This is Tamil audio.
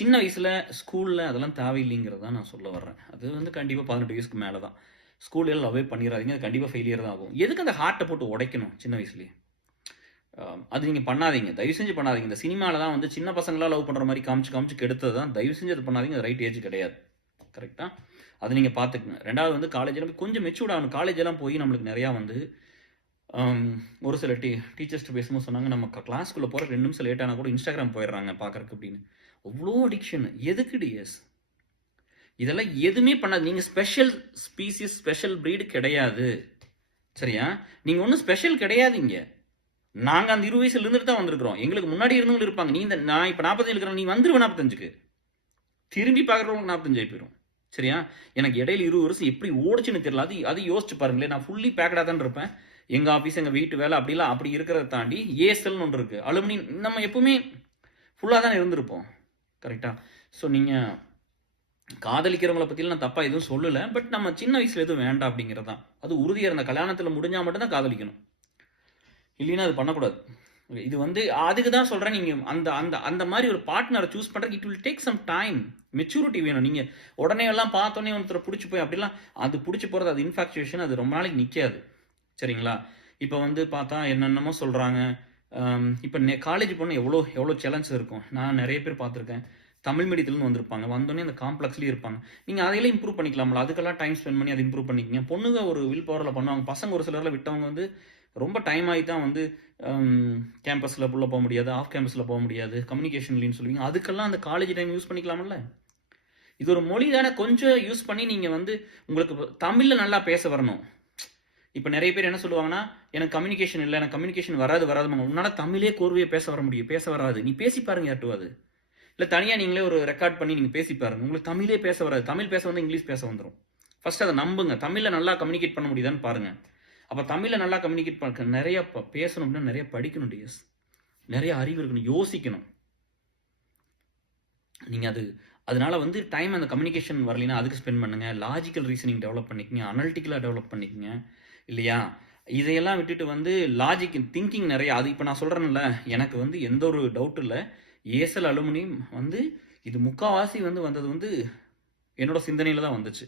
சின்ன வயசுல ஸ்கூல்ல அதெல்லாம் தேவையில்லைங்கிறது தான் நான் சொல்ல வர்றேன். அது வந்து கண்டிப்பா 18 வயசுக்கு மேல தான். ஸ்கூல் எல்லாம் லவ்வே பண்ணிறாதீங்க. அது கண்டிப்பா ஃபெயிலியர் தான் ஆகும். எதுக்கு அந்த ஹார்ட்ட போட்டு உடைக்கணும் சின்ன வயசுலயே? அது நீங்க பண்ணாதீங்க. தயவு செஞ்சு பண்ணாதீங்க. இந்த சினிமால தான் வந்து சின்ன பசங்கலாம் லவ் பண்ற மாரி காமிச்சு, காமிச்சு கெடுத்தது தான். தயவு செஞ்சு அது பண்ணாதீங்க. அது ரைட் ஏஜ் கிடையாது. கரெக்ட்டா? அத நீங்க பார்த்துக்கங்க. 2வது வந்து காலேஜ்ல கொஞ்சம் மெச்சூர்ட் ஆகணும். காலேஜ் எல்லாம் போய் நம்மளுக்கு நெறையா வந்து அம் ஒரு சில டீச்சர்ஸ்ட்ட பேசும்போது சொன்னாங்க, "நம்ம கிளாஸ்க்குள்ள போற 2 நிமிஷம் லேட் ஆனா கூட Instagram போயிடுறாங்க பார்க்கறக்கு" அப்படின்னு. அவ்ளோ அடிக்ஷன். எதுக்கு டிஎஸ்? இதெல்லாம் எதுவுமே பண்ணாது. நீங்க ஸ்பெஷல் ஸ்பீசிஸ், ஸ்பெஷல் ப்ரீட் கிடையாது. சரியா? நீங்க ஒண்ணும் ஸ்பெஷல் கிடையாதீங்க. நாங்க அந்த 20 வயசுல இருந்துட்டு தான் வந்திருக்கிறோம். எங்களுக்கு முன்னாடி இருந்தவங்க இருப்பாங்க. நான் இப்ப 45 இருக்கிறேன். நீ வந்துருவ 45க்கு. திரும்பி பார்க்குறவங்களுக்கு 45 ஆயி போயிரும். சரியா? எனக்கு இடையில 20 வருஷம் எப்படி ஓடுச்சுன்னு தெரியல. அது யோசிச்சு பாருங்களேன். நான் ஃபுல்லி பேக்டா தான் இருப்பேன். எங்க ஆபீஸ், எங்க வீட்டு வேலை அப்படிலாம் அப்படி இருக்கிறத தாண்டி ஏஎஸ்எல்னு ஒன்று இருக்கு. அலுமினி நம்ம எப்பவுமே ஃபுல்லா தான் இருந்திருப்போம். கரெக்ட்டா? ஸோ நீங்க காதலிக்கிறவங்கள பத்திலாம் நான் தப்பா எதுவும் சொல்லல. பட் நம்ம சின்ன வயசுல எதுவும் வேண்டாம் அப்படிங்கிறது தான். அது உறுதியா இருந்த கல்யாணத்துல முடிஞ்சா மட்டும் தான் காதலிக்கணும். இல்லைன்னா அது பண்ணக்கூடாது. இது வந்து அதுக்கு தான் சொல்றேன். நீங்க அந்த அந்த அந்த மாரி ஒரு பார்ட்னர சூஸ் பண்றதுக்கு it will take some time. Maturity வேணும். நீங்க உடனே எல்லாம் பார்த்தோனே ஒருத்தர புடிச்சு போய் அப்படிலாம் அது புடிச்சு போறது அது இன்ஃபாக்சுவேஷன் அது ரொம்ப நாளைக்கு நிக்காது. சரிங்களா? இப்ப வந்து பார்த்தா என்னென்னமோ சொல்றாங்க. இப்ப காலேஜ் போனா எவ்வளோ எவ்வளோ சேலஞ்ச் இருக்கும். நான் நெறைய பேர் பார்த்துருக்கேன். தமிழ் மீடியத்திலருந்து வந்திருப்பாங்க. வந்தோனே அந்த காம்ப்ளெக்ஸ்லயே இருப்பாங்க. நீங்க அதையெல்லாம் இம்ப்ரூவ் பண்ணிக்கலாம்ல. அதுக்கெல்லாம் டைம் ஸ்பெண்ட் பண்ணி அத இம்ப்ரூவ் பண்ணிக்கங்க. பொண்ணுங்க ஒரு வில் பவர்ல பண்ணுவாங்க. பசங்க ஒரு சிலர்லாம் விட்டவங்க வந்து ரொம்ப டைம் ஆயி தான் வந்து கேம்பஸ்ல உள்ள போ முடியாது. ஆஃப் கேம்பஸ்ல போ முடியாது. கம்யூனிகேஷன் இல்லைன்னு சொல்லுவீங்க. அதுக்கெல்லாம் அந்த காலேஜ் டைம் யூஸ் பண்ணிக்கலாம்ல. இது ஒரு மொழி தானே கொஞ்சம் யூஸ் பண்ணி நீங்க வந்து உங்களுக்கு தமிழ்ல நல்லா பேச வரணும். இப்ப நெறைய பேர் என்ன சொல்லுவாங்கன்னா, எனக்கு கம்யூனிகேஷன் இல்ல. எனக்கு கம்யூனிகேஷன் வராதும்பாங்க. உன்னால தமிழே கோர்வையா பேச வர முடியும். பேச வராது. நீ பேசி பாருங்க யார்ட்டவாது. இல்ல தனியா நீங்களே ஒரு ரெக்கார்ட் பண்ணி நீங்க பேசி பாருங்க. உங்களுக்கு தமிழே பேச வராது. தமிழ் பேச வந்தா இங்கிலீஷ் பேச வந்துரும். ஃபர்ஸ்ட் அத நம்புங்க. தமிழ்ல நல்லா கம்யூனிகேட் பண்ண முடியுதான்னு பாருங்க. அப்ப தமிழ்ல நல்லா கம்யூனிகேட் பண்ண நெறைய பேசணும் அப்படின்னா நெறைய படிக்கணும் டிஎஸ். நெறைய அறிவு இருக்கணும். யோசிக்கணும். நீங்க அதனால வந்து டைம் அந்த கம்யூனிகேஷன் வரலைன்னா அதுக்கு ஸ்பெண்ட் பண்ணுங்க. லாஜிக்கல் ரீசனிங் டெவலப் பண்ணிக்கங்க. அனலிட்டிக்கலா டெவலப் பண்ணிக்கங்க. இல்லையா? இதையெல்லாம் விட்டுட்டு வந்து லாஜிக் திங்கிங் நெறைய அது இப்ப நான் சொல்றேன்ல, எனக்கு வந்து எந்த ஒரு டவுட் இல்ல. ஏசல் அலுமினியம் வந்து இது முக்காவாசி வந்து வந்தது வந்து என்னோட சிந்தனையில தான் வந்துச்சு.